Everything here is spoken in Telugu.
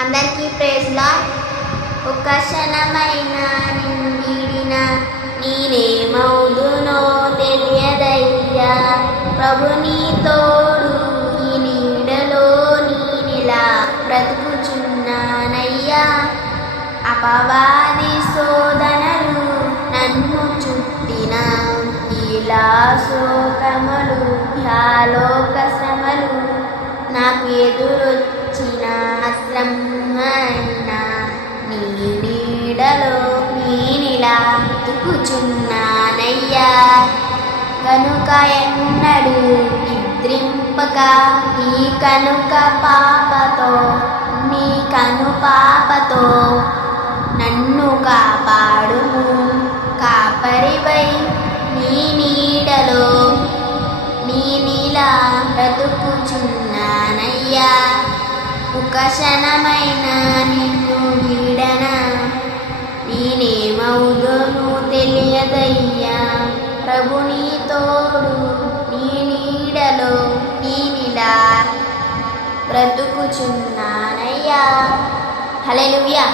అందరికీ ప్రేజ్లా ఒక క్షణమైన నిన్ను నేనేమవుదునో తెలియదయ్యా. ప్రభు నీ తోడు ఈ నీడలో నేనిలా బ్రతుకుచున్నానయ్యా. అపవాది శోధనలు నన్ను చుట్టిన ఇలా సో తుకుచున్నానయ్యా కనుక ఎన్నడు నిద్రింపక నీ కనుక పాపతో నీ కను పాపతో నన్ను కాపాడుము. కాపరివై నీ నీడలో నీ నీలా బ్రతుకుచున్నానయ్యా. ఒక క్షణమైన దయ్యా ప్రభు నీ తోడు నీ నీడలో నేనిలా బ్రతుకుచున్నానయ్యా. హల్లెలూయా.